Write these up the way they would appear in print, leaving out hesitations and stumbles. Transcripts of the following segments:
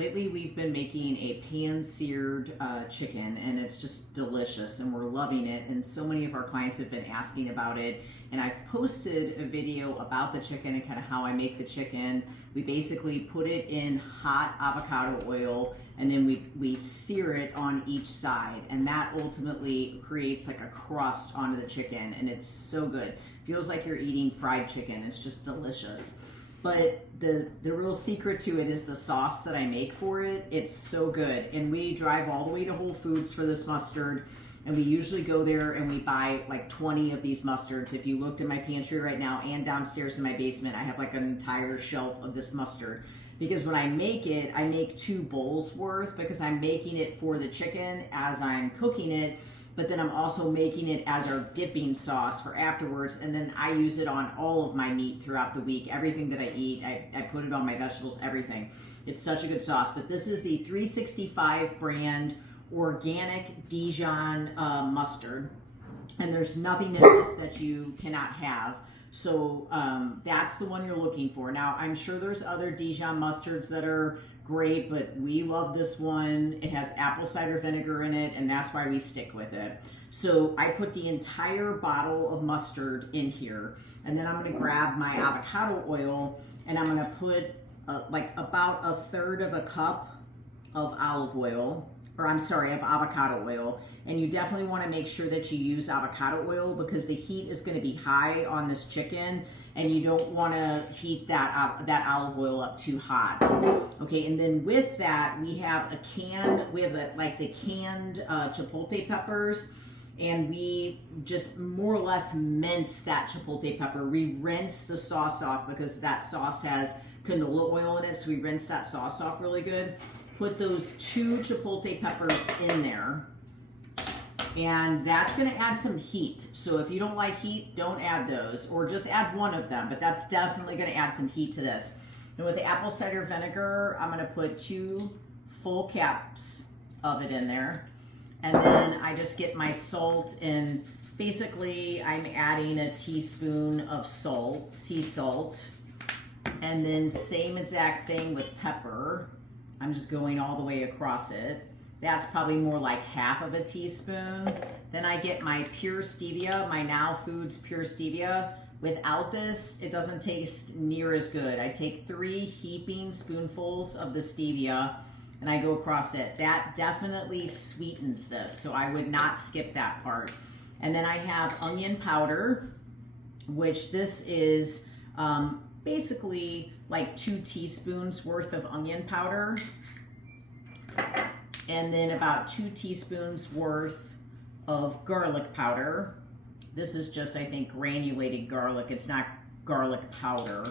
Lately we've been making a pan-seared chicken, and it's just delicious and we're loving it, and so many of our clients have been asking about it. And I've posted a video about the chicken and kind of how I make the chicken. We basically put it in hot avocado oil, and then we sear it on each side, and that ultimately creates like a crust onto the chicken, and it's so good. Feels like you're eating fried chicken. It's just delicious. But the real secret to it is the sauce that I make for it. It's so good. And we drive all the way to Whole Foods for this mustard, and we usually go there and we buy like 20 of these mustards. If you looked in my pantry right now and downstairs in my basement, I have like an entire shelf of this mustard. Because when I make it, I make 2 bowls worth, because I'm making it for the chicken as I'm cooking it, but then I'm also making it as our dipping sauce for afterwards, and then I use it on all of my meat throughout the week. Everything that I eat, I put it on my vegetables, everything. It's such a good sauce. But this is the 365 brand organic Dijon mustard, and there's nothing in this that you cannot have. So that's the one you're looking for. Now, I'm sure there's other Dijon mustards that are great, but we love this one. It has apple cider vinegar in it, and that's why we stick with it. So I put the entire bottle of mustard in here, and then I'm gonna grab my avocado oil, and I'm gonna put like about 1/3 of a cup of olive oil, or I'm sorry, of avocado oil. And you definitely want to make sure that you use avocado oil, because the heat is going to be high on this chicken, and you don't want to heat that olive oil up too hot. Okay, and then with that, we have the canned chipotle peppers, and we just more or less mince that chipotle pepper. We rinse the sauce off because that sauce has canola oil in it, so we rinse that sauce off really good. Put those 2 chipotle peppers in there, and that's going to add some heat. So if you don't like heat, don't add those, or just add 1 of them, but that's definitely going to add some heat to this. And with the apple cider vinegar, I'm going to put 2 full caps of it in there, and then I just get my salt, and basically I'm adding a teaspoon of sea salt, and then same exact thing with pepper. I'm just going all the way across it. That's probably more like 1/2 a teaspoon. Then I get my pure stevia, my Now Foods pure stevia. Without this, it doesn't taste near as good. I take 3 heaping spoonfuls of the stevia, and I go across it. That definitely sweetens this, so I would not skip that part. And then I have onion powder, which this is basically like 2 teaspoons worth of onion powder, and then about 2 teaspoons worth of garlic powder. This is just, I think, granulated garlic. It's not garlic powder.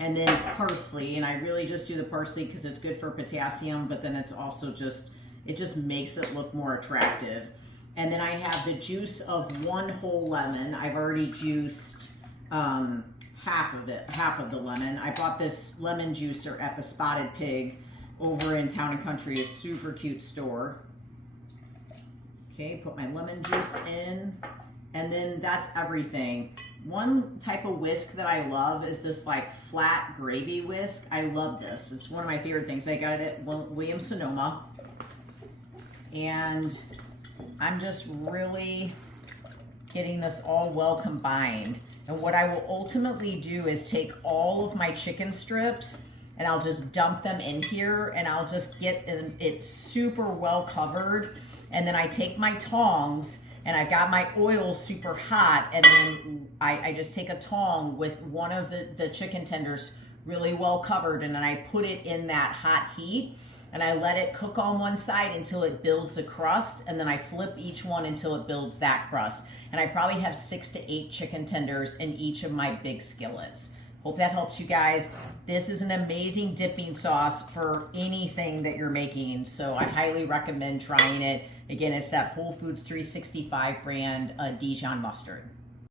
And then parsley, and I really just do the parsley because it's good for potassium, but then it's also just, it just makes it look more attractive. And then I have the juice of 1 whole lemon. I've already juiced half of the lemon. I bought this lemon juicer at the Spotted Pig over in Town and Country, a super cute store. Okay, put my lemon juice in, and then that's everything. One type of whisk that I love is this like flat gravy whisk. I love this. It's one of my favorite things. I got it at Williams-Sonoma, and I'm just really getting this all well combined. And what I will ultimately do is take all of my chicken strips, and I'll just dump them in here, and I'll just get it super well covered. And then I take my tongs, and I got my oil super hot, and then I just take a tong with one of the chicken tenders really well covered, and then I put it in that hot heat, and I let it cook on one side until it builds a crust, and then I flip each one until it builds that crust. And I probably have 6 to 8 chicken tenders in each of my big skillets. Hope that helps you guys. This is an amazing dipping sauce for anything that you're making, so I highly recommend trying it. Again, it's that Whole Foods 365 brand Dijon mustard.